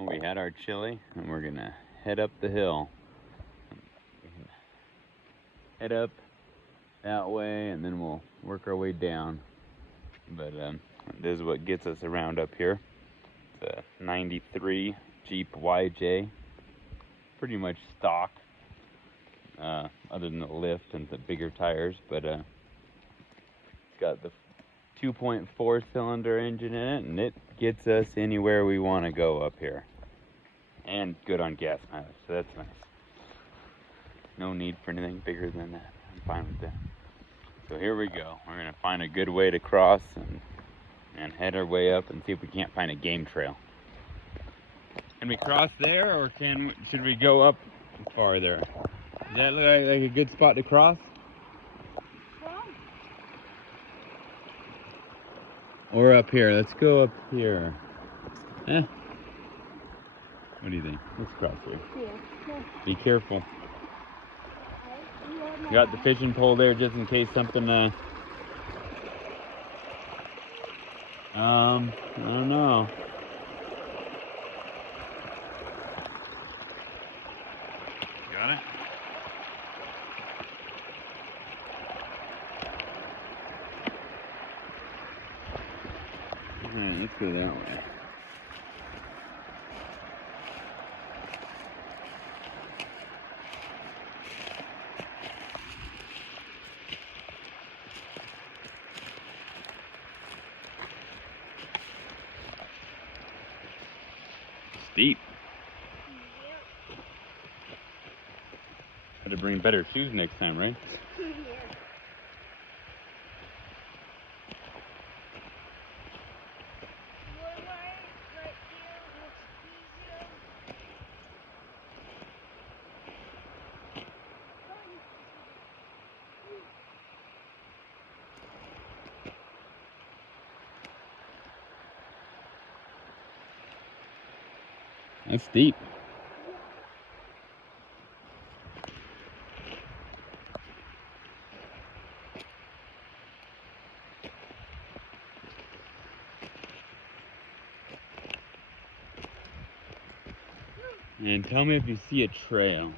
Well, we had our chili, and we're gonna head up the hill. Head up that way, and then we'll work our way down. But this is what gets us around up here. It's a 93 Jeep YJ. Pretty much stock, other than the lift and the bigger tires. But it's got the 2.4 cylinder engine in it, and it gets us anywhere we want to go up here. And good on gas mileage, so that's nice. No need for anything bigger than that. I'm fine with that. So here we go. We're gonna find a good way to cross and head our way up and see if we can't find a game trail. Can we cross there, or should we go up farther? Does that look like a good spot to cross? Or up here? Let's go up here. Eh? What do you think? Let's cross here. Yeah. Be careful. You got the fishing pole there just in case something, I don't know. Got it? Alright, let's go that way. Steep. Had to bring better shoes next time, right? Yeah. That's steep. And tell me if you see a trail.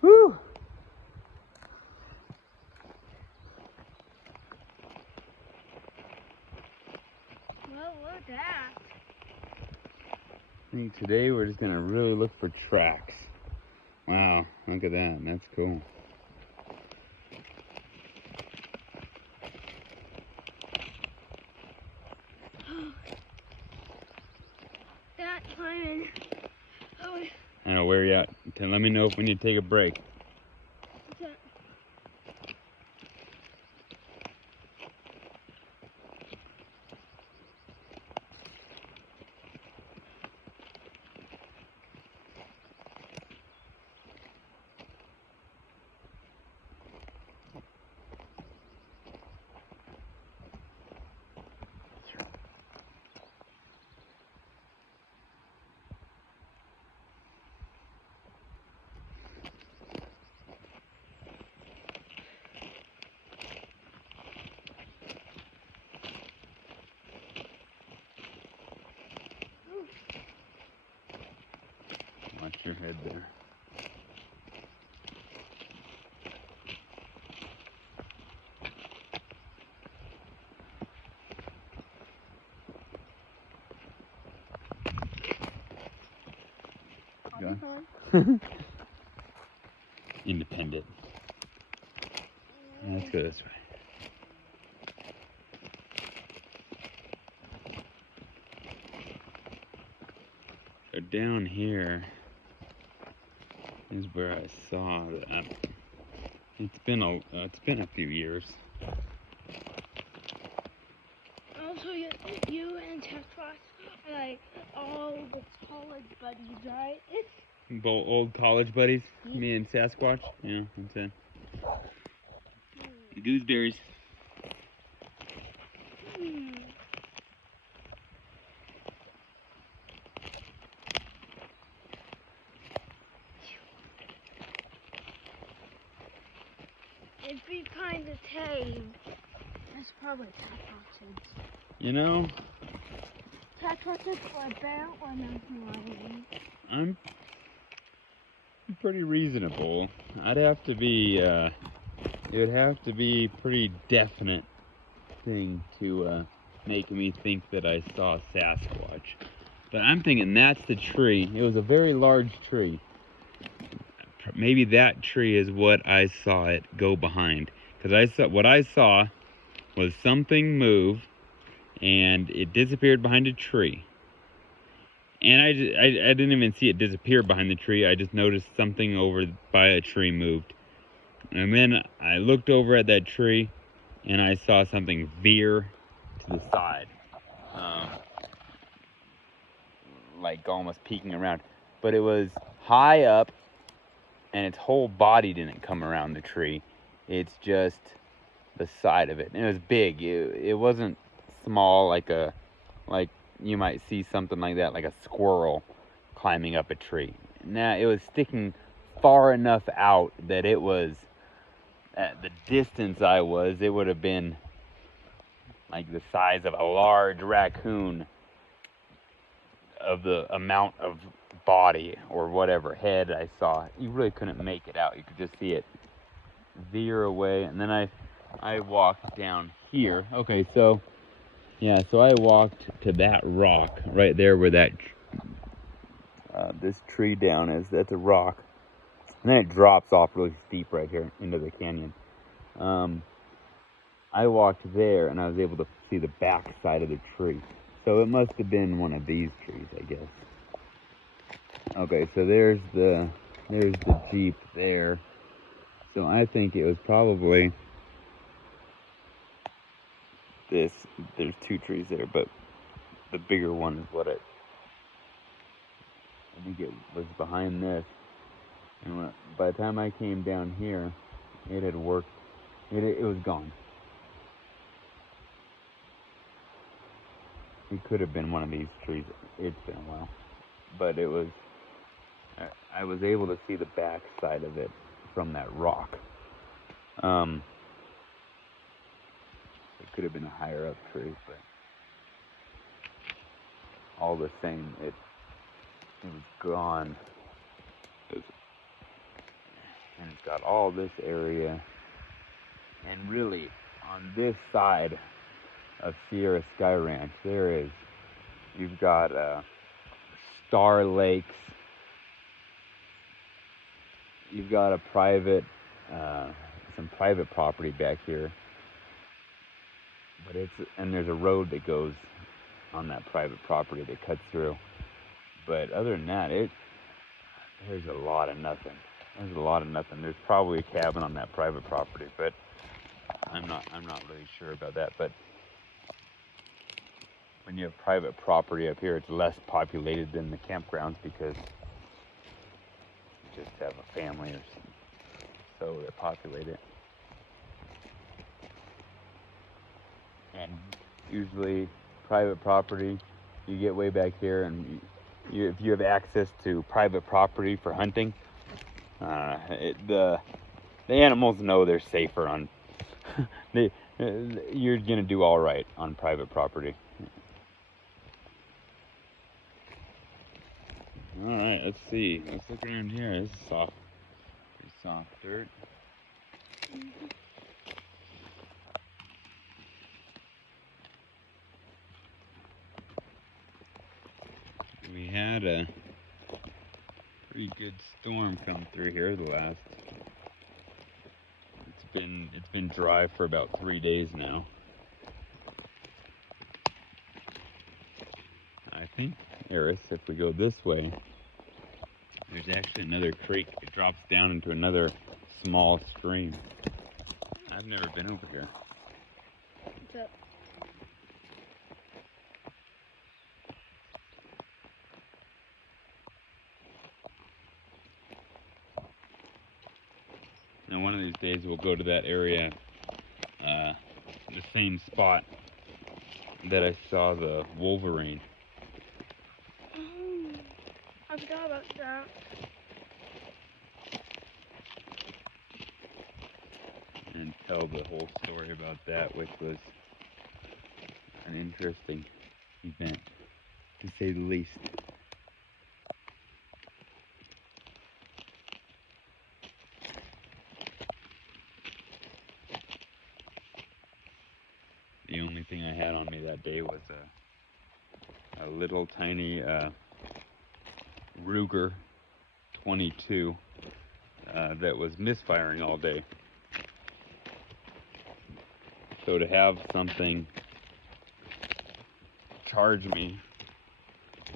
Whew. Well, look at that. I think today we're just gonna really look for tracks. Wow, look at that. That's cool. That climbing. Oh. I know, where you at? Let me know if we need to take a break. What's that? Watch your head there. Independent. Let's go this way. So down here is where I saw that. It's been a few years. Also, you and Sasquatch are like all the college buddies, right? Both old college buddies, me and Sasquatch. Yeah, that's it. Gooseberries. If we find a cave, that's probably Sasquatches. You know, Sasquatches or bear or mountain lion. I'm pretty reasonable. I'd have to be, it would have to be pretty definite thing to make me think that I saw Sasquatch. But I'm thinking that's the tree. It was a very large tree. Maybe that tree is what I saw it go behind. Because what I saw was something move and it disappeared behind a tree. And I didn't even see it disappear behind the tree. I just noticed something over by a tree moved. And then I looked over at that tree and I saw something veer to the side. Like almost peeking around. But it was high up and its whole body didn't come around the tree. It's just the side of it. And it was big. It wasn't small like you might see something like that, like a squirrel climbing up a tree. Now it was sticking far enough out that it was at the distance I was, it would have been like the size of a large raccoon of the amount of body or whatever head I saw. You really couldn't make it out. You could just see it veer away. And then I walked down here. Okay, so yeah, so I walked to that rock right there where that this tree down is. That's a rock. And then it drops off really steep right here into the canyon. I walked there and I was able to see the back side of the tree. So it must have been one of these trees, I guess. Okay, so there's the Jeep there. So I think it was probably this. There's two trees there, but the bigger one is what I think it was behind this. And by the time I came down here, it had worked. It was gone. It could have been one of these trees. It's been a while. But it was, I was able to see the back side of it from that rock. It could have been a higher up tree, but all the same, it was gone. And it's got all this area. And really, on this side of Sierra Sky Ranch, you've got Star Lakes. You've got some private property back here. But and there's a road that goes on that private property that cuts through. But other than that, there's a lot of nothing. There's probably a cabin on that private property, but I'm not really sure about that. But when you have private property up here, it's less populated than the campgrounds because you just have a family or so that populate it. And usually private property, you get way back here, and if you have access to private property for hunting, the animals know they're safer on. You're gonna do all right on private property. All right, let's see. Let's look around here. This is soft dirt. We had a pretty good storm come through here it's been dry for about 3 days now. I think, Eris, if we go this way, there's actually another creek. It drops down into another small stream. I've never been over here. What's up? Now one of these days we'll go to that area, the same spot that I saw the wolverine. I forgot about that. And tell the whole story about that, which was an interesting event, to say the least. The only thing I had on me that day was a little tiny Ruger 22 that was misfiring all day. So to have something charge me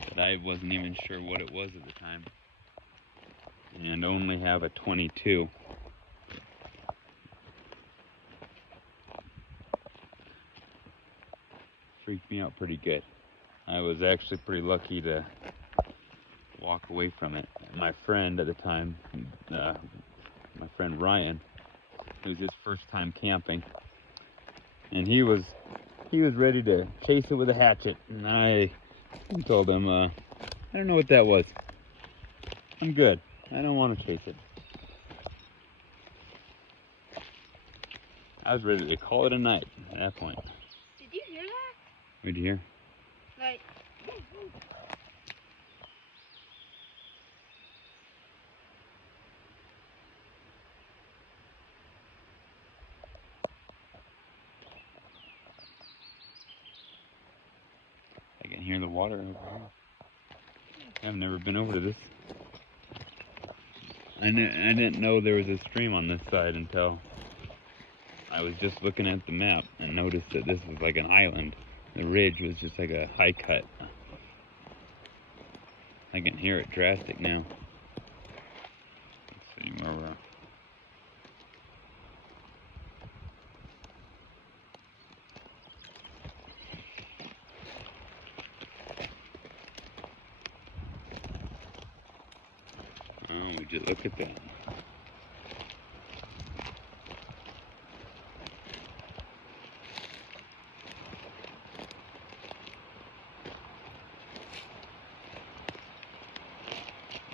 that I wasn't even sure what it was at the time, and only have a 22, freaked me out pretty good. I was actually pretty lucky to walk away from it. My friend at the time, my friend Ryan, it was his first time camping, and he was ready to chase it with a hatchet, and I told him, I don't know what that was. I'm good. I don't want to chase it. I was ready to call it a night at that point. Did you hear that? What'd you hear? Like, I can hear the water over here. I've never been over to this. I didn't know there was a stream on this side until I was just looking at the map and noticed that this was like an island. The ridge was just like a high cut. I can hear it drastic now. Let's see where we're at. Oh, would you look at that?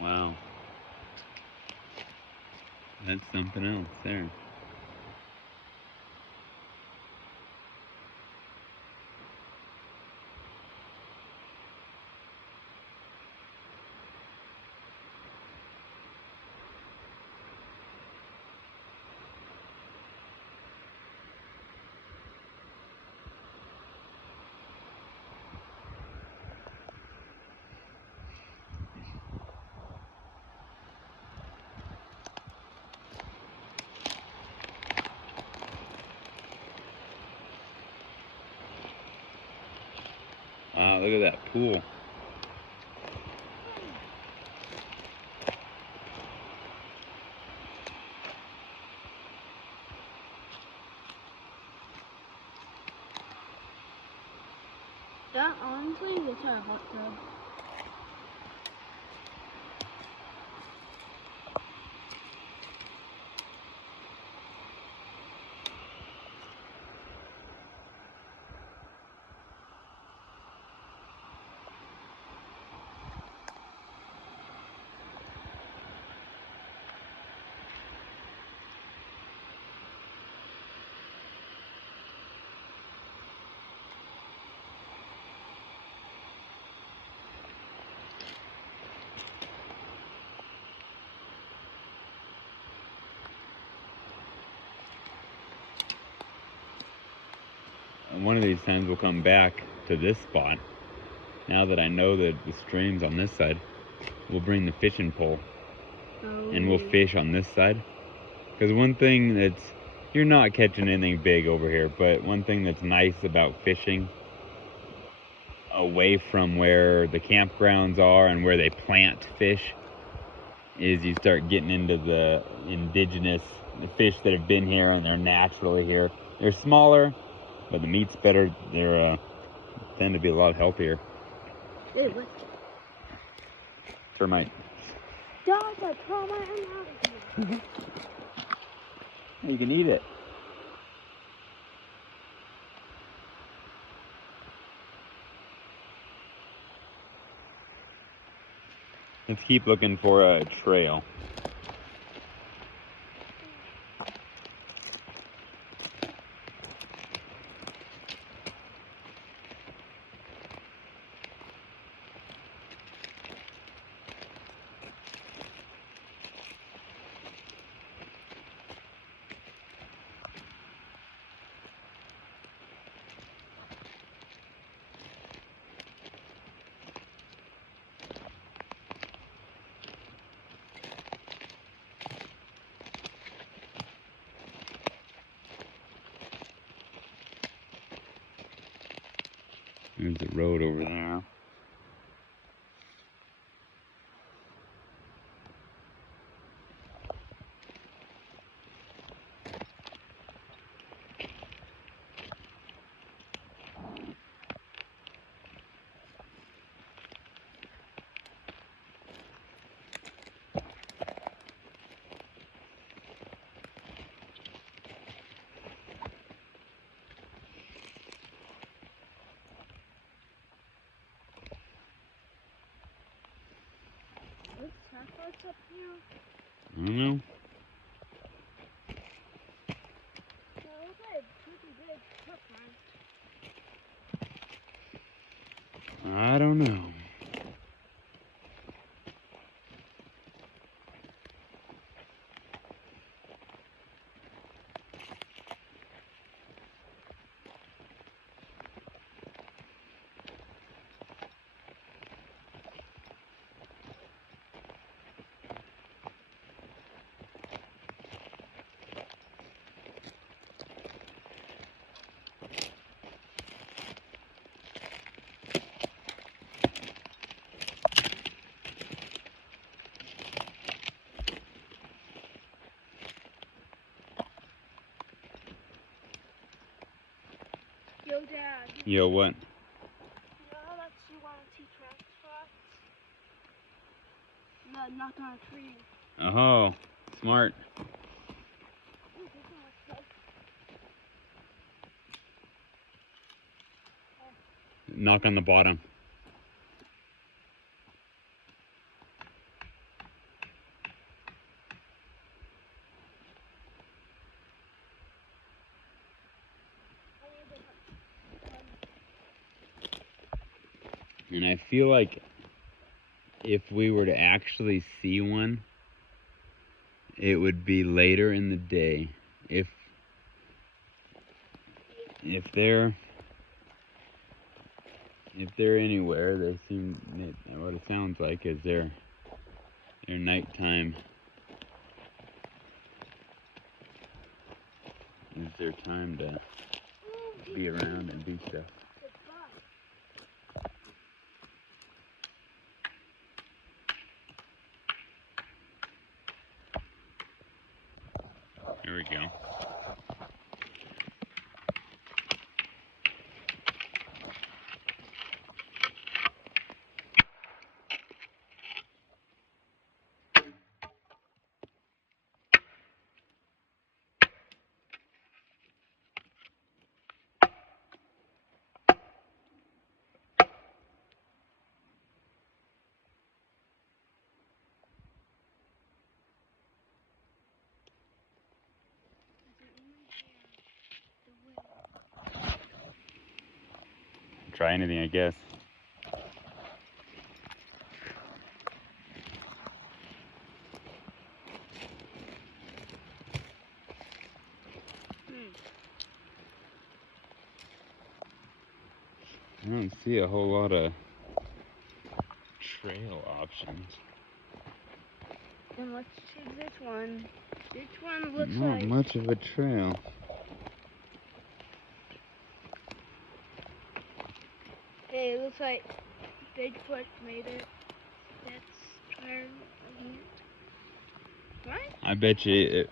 Wow. That's something else there. Wow, look at that pool. that honestly is our hot tub. And one of these times we'll come back to this spot. Now that I know that the stream's on this side, we'll bring the fishing pole and we'll fish on this side. Because one thing that's, you're not catching anything big over here, but one thing that's nice about fishing away from where the campgrounds are and where they plant fish is you start getting into the indigenous fish that have been here and they're naturally here. They're smaller, but the meat's better. They're tend to be a lot healthier. Hey, what? Termite. Dog, I promise I'm out of here. You can eat it. Let's keep looking for a trail. There's the road over there. What's Sasquatch up here? I don't know. That looks like a pretty big footprint. I don't know. Yo, Dad. Yo, what? You know how much you want to see Sasquatch? No, not on a tree. Oh, smart. Ooh, this one looks like Knock on the bottom. And I feel like if we were to actually see one, it would be later in the day. If they're anywhere, they seem, what it sounds like is their nighttime is their time to be around and do stuff. Here we go. Try anything, I guess. I don't see a whole lot of trail options. And let's choose this one. This one looks Not like much of a trail. hey, it looks like Bigfoot made it. That's where right? I bet you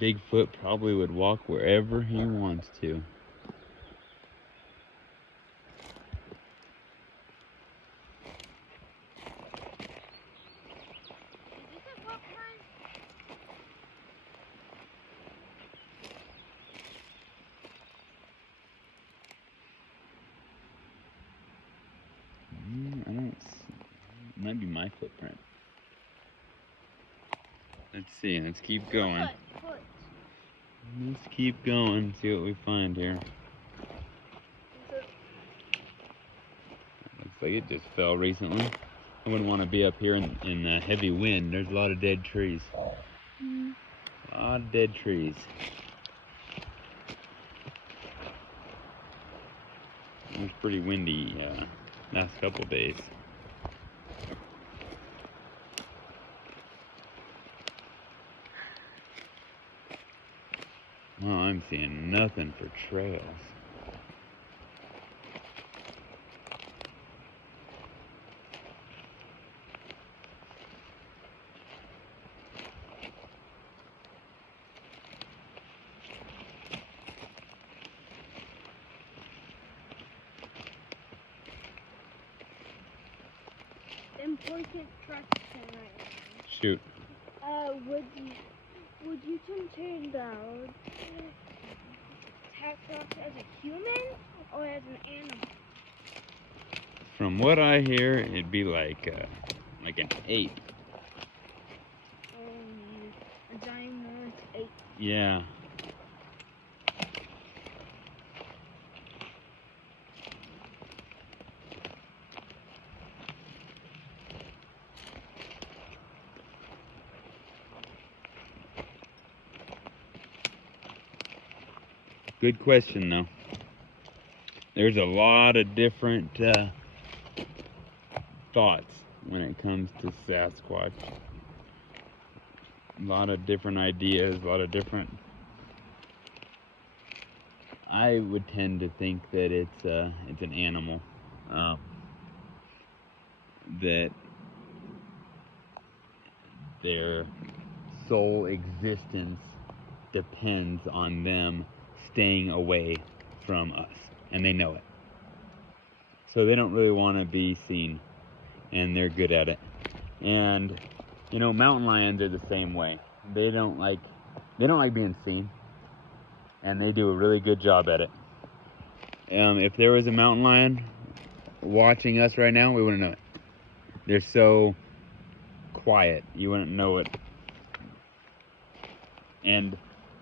Bigfoot probably would walk wherever he wants to. Is this a footprint? I don't see. It might be my footprint. Let's see. Let's keep going. Foot. Let's keep going. See what we find here. Looks like it just fell recently. I wouldn't want to be up here in the heavy wind. There's a lot of dead trees. A lot of dead trees. It was pretty windy last couple days. Oh, I'm seeing nothing for trails. before we can trust him right now. Shoot. Would you consider the Tacross as a human or as an animal? From what I hear, it'd be like an ape. A ginormous ape. Yeah. Good question, though. There's a lot of different thoughts when it comes to Sasquatch. A lot of different ideas, a lot of different... I would tend to think that it's an animal. That their sole existence depends on them staying away from us, and they know it. So they don't really want to be seen, and they're good at it. And you know, mountain lions are the same way. They don't like being seen, and they do a really good job at it. If there was a mountain lion watching us right now, we wouldn't know it. They're so quiet, you wouldn't know it. And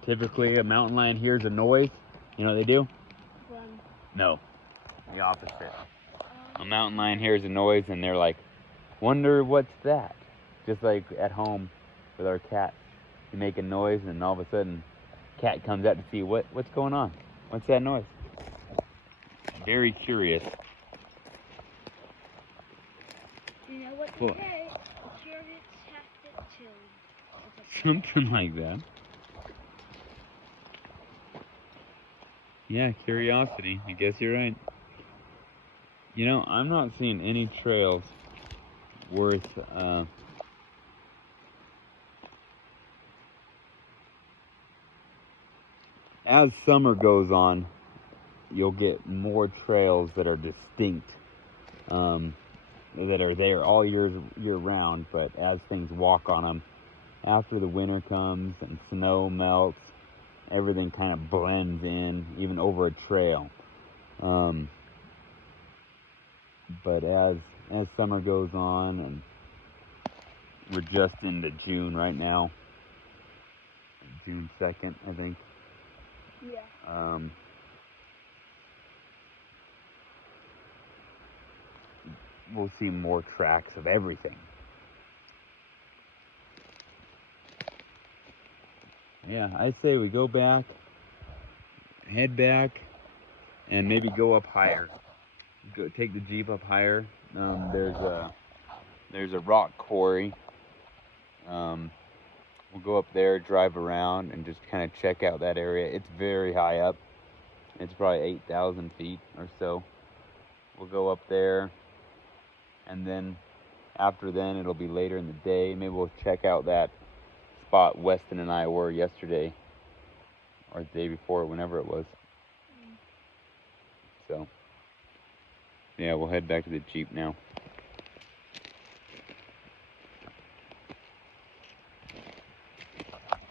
typically a mountain lion hears a noise. You know what they do? Run. No, the opposite. A mountain lion hears a noise and they're like, wonder what's that? Just like at home with our cat. You make a noise and all of a sudden cat comes out to see what's going on. What's that noise? Very curious. You know what Well, to say? A curious tactic too. something like that. Yeah, curiosity. I guess you're right. You know, I'm not seeing any trails worth as summer goes on, you'll get more trails that are distinct, that are there all year round, but as things walk on them, after the winter comes and snow melts, everything kind of blends in, even over a trail. But as summer goes on, and we're just into June right now, June 2nd, I think. Yeah. We'll see more tracks of everything. Yeah, I say we go back, head back, and maybe go up higher. Go take the Jeep up higher. There's a rock quarry. We'll go up there, drive around, and just kind of check out that area. It's very high up. It's probably 8,000 feet or so. We'll go up there, and then after then, it'll be later in the day. Maybe we'll check out that spot Weston and I were yesterday, or the day before, whenever it was. So, yeah, we'll head back to the Jeep now.